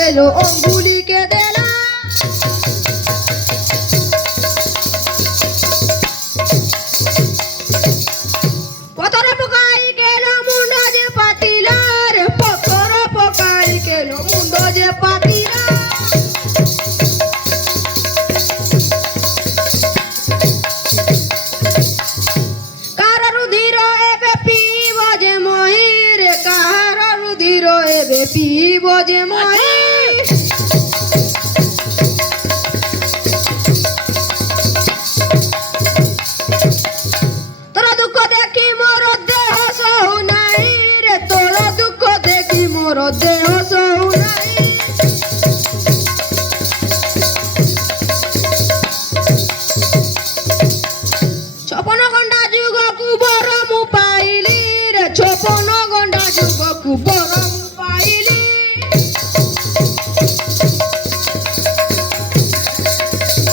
এলো অঙ্গুলিকে দেলা পতর পকাই গেল মুন্ড যে পাতিলার পতর পকাই গেল মুন্ড যে পাতিলা